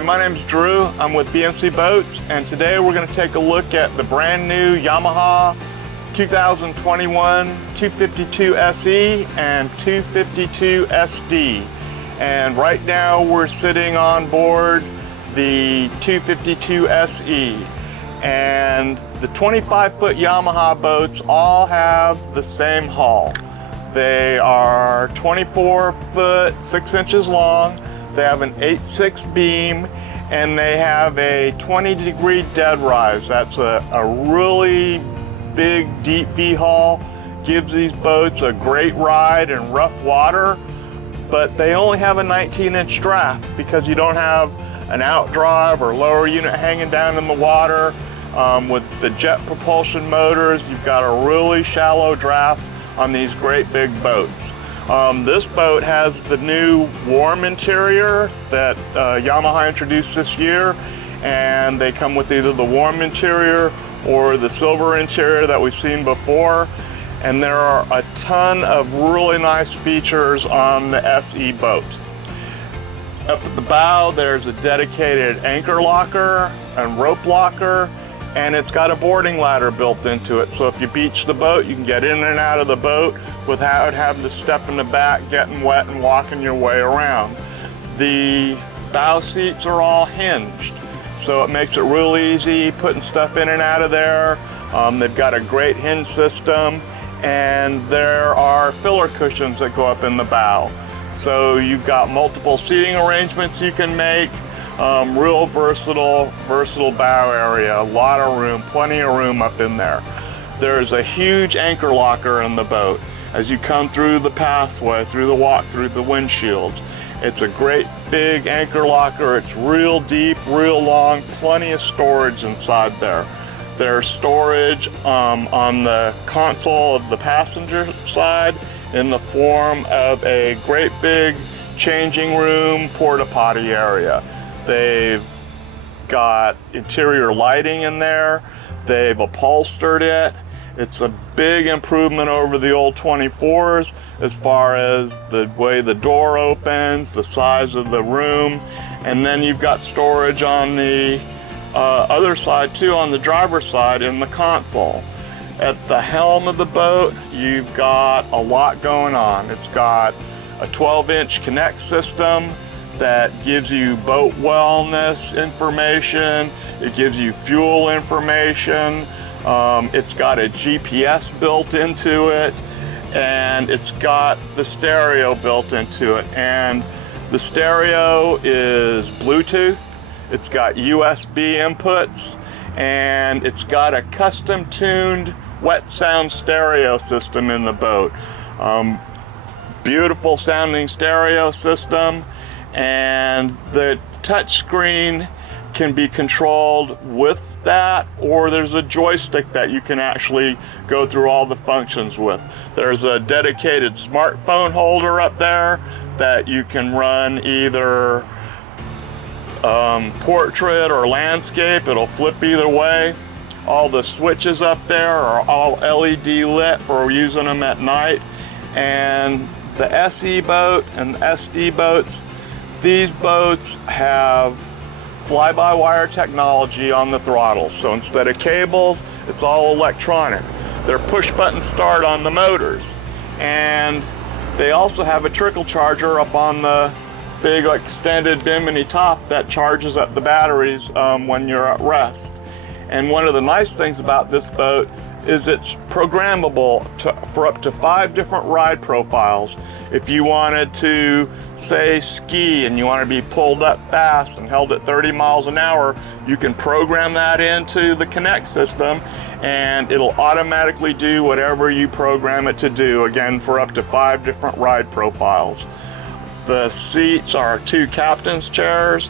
Hi, my name's Drew. I'm with BMC Boats, and today we're going to take a look at the brand new Yamaha 2021 252 SE and 252 SD. And right now we're sitting on board the 252 SE. And the 25-foot Yamaha boats all have the same hull. They are 24 foot 6 inches long. They have an 8.6 beam, and they have a 20-degree dead rise. That's a really big, deep V-hull. Gives these boats a great ride in rough water, but they only have a 19-inch draft because you don't have an outdrive or lower unit hanging down in the water. With the jet propulsion motors, you've got a really shallow draft on these great big boats. This boat has the new warm interior that Yamaha introduced this year, and they come with either the warm interior or the silver interior that we've seen before. And there are a ton of really nice features on the SE boat. Up at the bow, there's a dedicated anchor locker and rope locker, and it's got a boarding ladder built into it. So if you beach the boat, you can get in and out of the boat without having to step in the back, getting wet and walking your way around. The bow seats are all hinged, so it makes it real easy putting stuff in and out of there. They've got a great hinge system, and there are filler cushions that go up in the bow. So you've got multiple seating arrangements you can make. Real versatile bow area, a lot of room, plenty of room up in there. There's a huge anchor locker in the boat as you come through the pathway, through the walk, through the windshields. It's a great big anchor locker. It's real deep, real long, plenty of storage inside there. There's storage on the console of the passenger side in the form of a great big changing room, porta potty area. They've got interior lighting in there. They've upholstered it. It's a big improvement over the old 24s as far as the way the door opens, the size of the room. And then you've got storage on the other side too, on the driver's side in the console. At the helm of the boat, you've got a lot going on. It's got a 12-inch Connect system that gives you boat wellness information. It gives you fuel information. It's got a GPS built into it, and it's got the stereo built into it. And the stereo is Bluetooth. It's got USB inputs, and it's got a custom tuned wet sound stereo system in the boat. Beautiful sounding stereo system. And the touch screen can be controlled with that, or there's a joystick that you can actually go through all the functions with. There's a dedicated smartphone holder up there that you can run either portrait or landscape. It'll flip either way. All the switches up there are all LED lit for using them at night. And the SE boat and the SD boats, these boats have fly-by-wire technology on the throttle. So instead of cables, it's all electronic. They're push-button start on the motors. And they also have a trickle charger up on the big extended bimini top that charges up the batteries when you're at rest. And one of the nice things about this boat is it's programmable for up to 5 different ride profiles. If you wanted to, say, ski and you want to be pulled up fast and held at 30 miles an hour, you can program that into the Connect system and it'll automatically do whatever you program it to do, again, for up to 5 different ride profiles. The seats are 2 captain's chairs,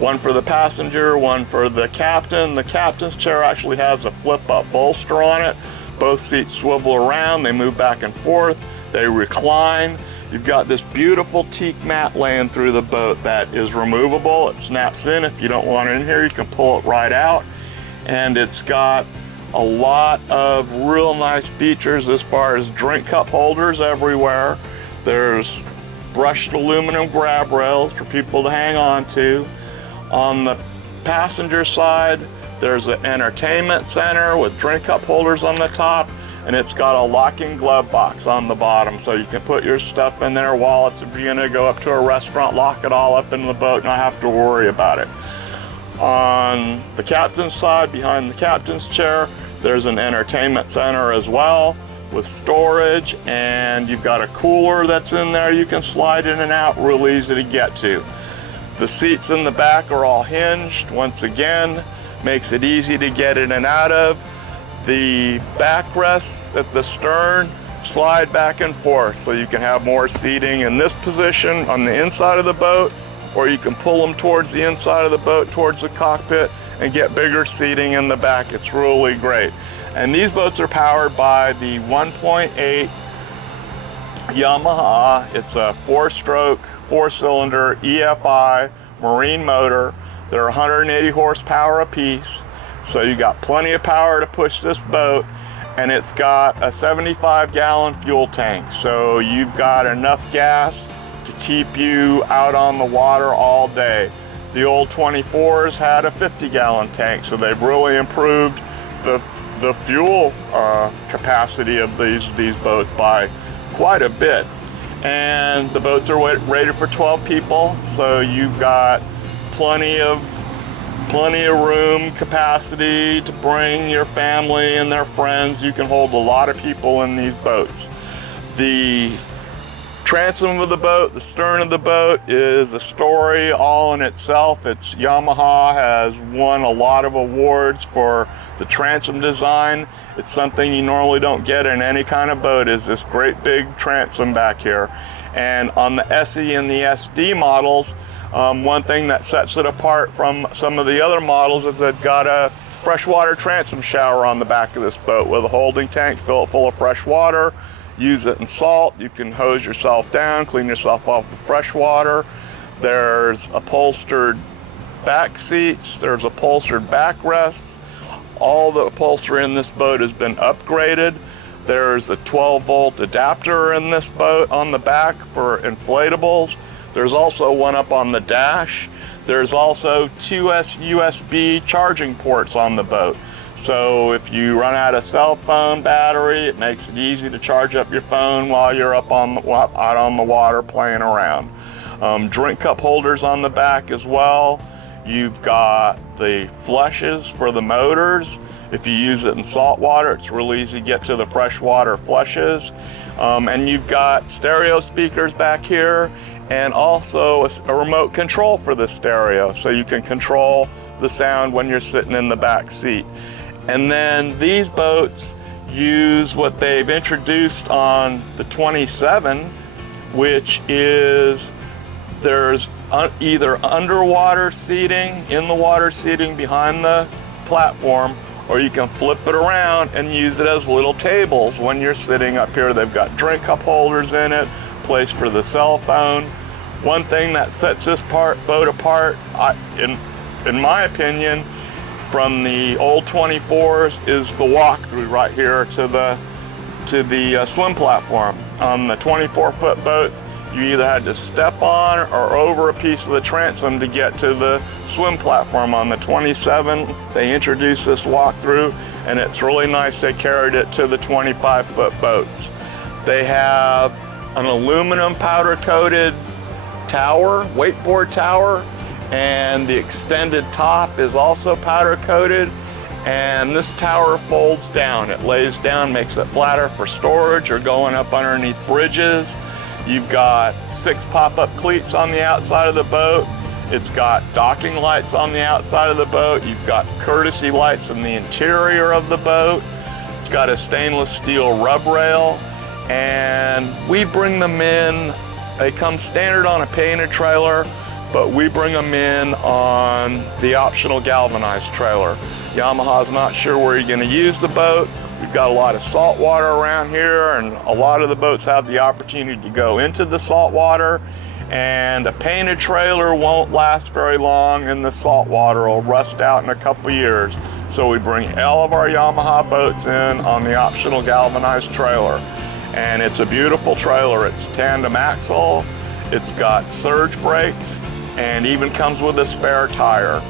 one for the passenger, one for the captain. The captain's chair actually has a flip-up bolster on it. Both seats swivel around, they move back and forth, they recline. You've got this beautiful teak mat laying through the boat that is removable. It snaps in. If you don't want it in here, you can pull it right out. And it's got a lot of real nice features as far as drink cup holders everywhere. There's brushed aluminum grab rails for people to hang on to. On the passenger side, there's an entertainment center with drink cup holders on the top, and it's got a locking glove box on the bottom, so you can put your stuff in there, wallets. If you're gonna go up to a restaurant, lock it all up in the boat, not have to worry about it. On the captain's side, behind the captain's chair, there's an entertainment center as well with storage, and you've got a cooler that's in there you can slide in and out, real easy to get to. The seats in the back are all hinged, once again, makes it easy to get in and out of. The backrests at the stern slide back and forth, so you can have more seating in this position on the inside of the boat, or you can pull them towards the inside of the boat, towards the cockpit, and get bigger seating in the back. It's really great. And these boats are powered by the 1.8 Yamaha. It's a 4-stroke, 4-cylinder EFI marine motor. They're 180 horsepower apiece. So you got plenty of power to push this boat, and it's got a 75-gallon fuel tank. So you've got enough gas to keep you out on the water all day. The old 24s had a 50-gallon tank, so they've really improved the fuel capacity of these boats by quite a bit. And the boats are rated for 12 people, so you've got plenty of room capacity to bring your family and their friends. You can hold a lot of people in these boats. The transom of the boat, the stern of the boat, is a story all in itself. Yamaha has won a lot of awards for the transom design. It's something you normally don't get in any kind of boat, is this great big transom back here. And on the SE and the SD models, one thing that sets it apart from some of the other models is they've got a freshwater transom shower on the back of this boat with a holding tank, fill it full of fresh water, use it in salt. You can hose yourself down, clean yourself off with fresh water. There's upholstered back seats, there's upholstered backrests. All the upholstery in this boat has been upgraded. There's a 12-volt adapter in this boat on the back for inflatables. There's also one up on the dash. There's also 2 USB charging ports on the boat. So if you run out of cell phone battery, it makes it easy to charge up your phone while you're out on the water playing around. Drink cup holders on the back as well. You've got the flushes for the motors. If you use it in salt water, it's really easy to get to the freshwater flushes. And you've got stereo speakers back here, and also a remote control for the stereo, so you can control the sound when you're sitting in the back seat. And then these boats use what they've introduced on the 27, which is there's either underwater seating, in the water seating behind the platform, or you can flip it around and use it as little tables when you're sitting up here. They've got drink cup holders in it, place for the cell phone. One thing that sets this boat apart, in my opinion, from the old 24s is the walkthrough right here to the swim platform. On the 24-foot boats, you either had to step on or over a piece of the transom to get to the swim platform. On the 27, they introduced this walkthrough, and it's really nice they carried it to the 25-foot boats. They have an aluminum powder-coated tower, wakeboard tower, and the extended top is also powder-coated, and this tower folds down. It lays down, makes it flatter for storage or going up underneath bridges. You've got 6 pop-up cleats on the outside of the boat. It's got docking lights on the outside of the boat. You've got courtesy lights in the interior of the boat. It's got a stainless steel rub rail, and we bring them in. They come standard on a painted trailer, but we bring them in on the optional galvanized trailer. Yamaha's not sure where you're going to use the boat. We've got a lot of salt water around here, and a lot of the boats have the opportunity to go into the salt water, and a painted trailer won't last very long, and the salt water will rust out in a couple years. So we bring all of our Yamaha boats in on the optional galvanized trailer. And it's a beautiful trailer. It's tandem axle, it's got surge brakes, and even comes with a spare tire.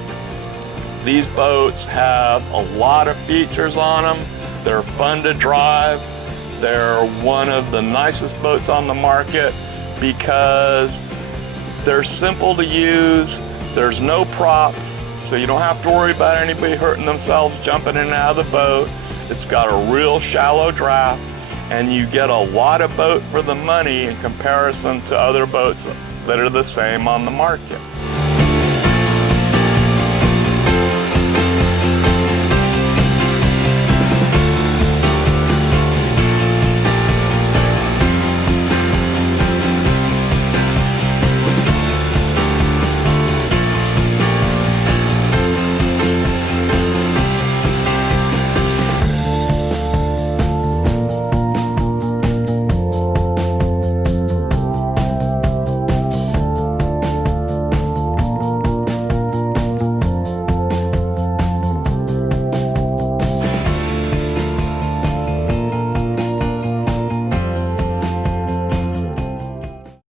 These boats have a lot of features on them. They're fun to drive. They're one of the nicest boats on the market because they're simple to use. There's no props, so you don't have to worry about anybody hurting themselves jumping in and out of the boat. It's got a real shallow draft, and you get a lot of boat for the money in comparison to other boats that are the same on the market.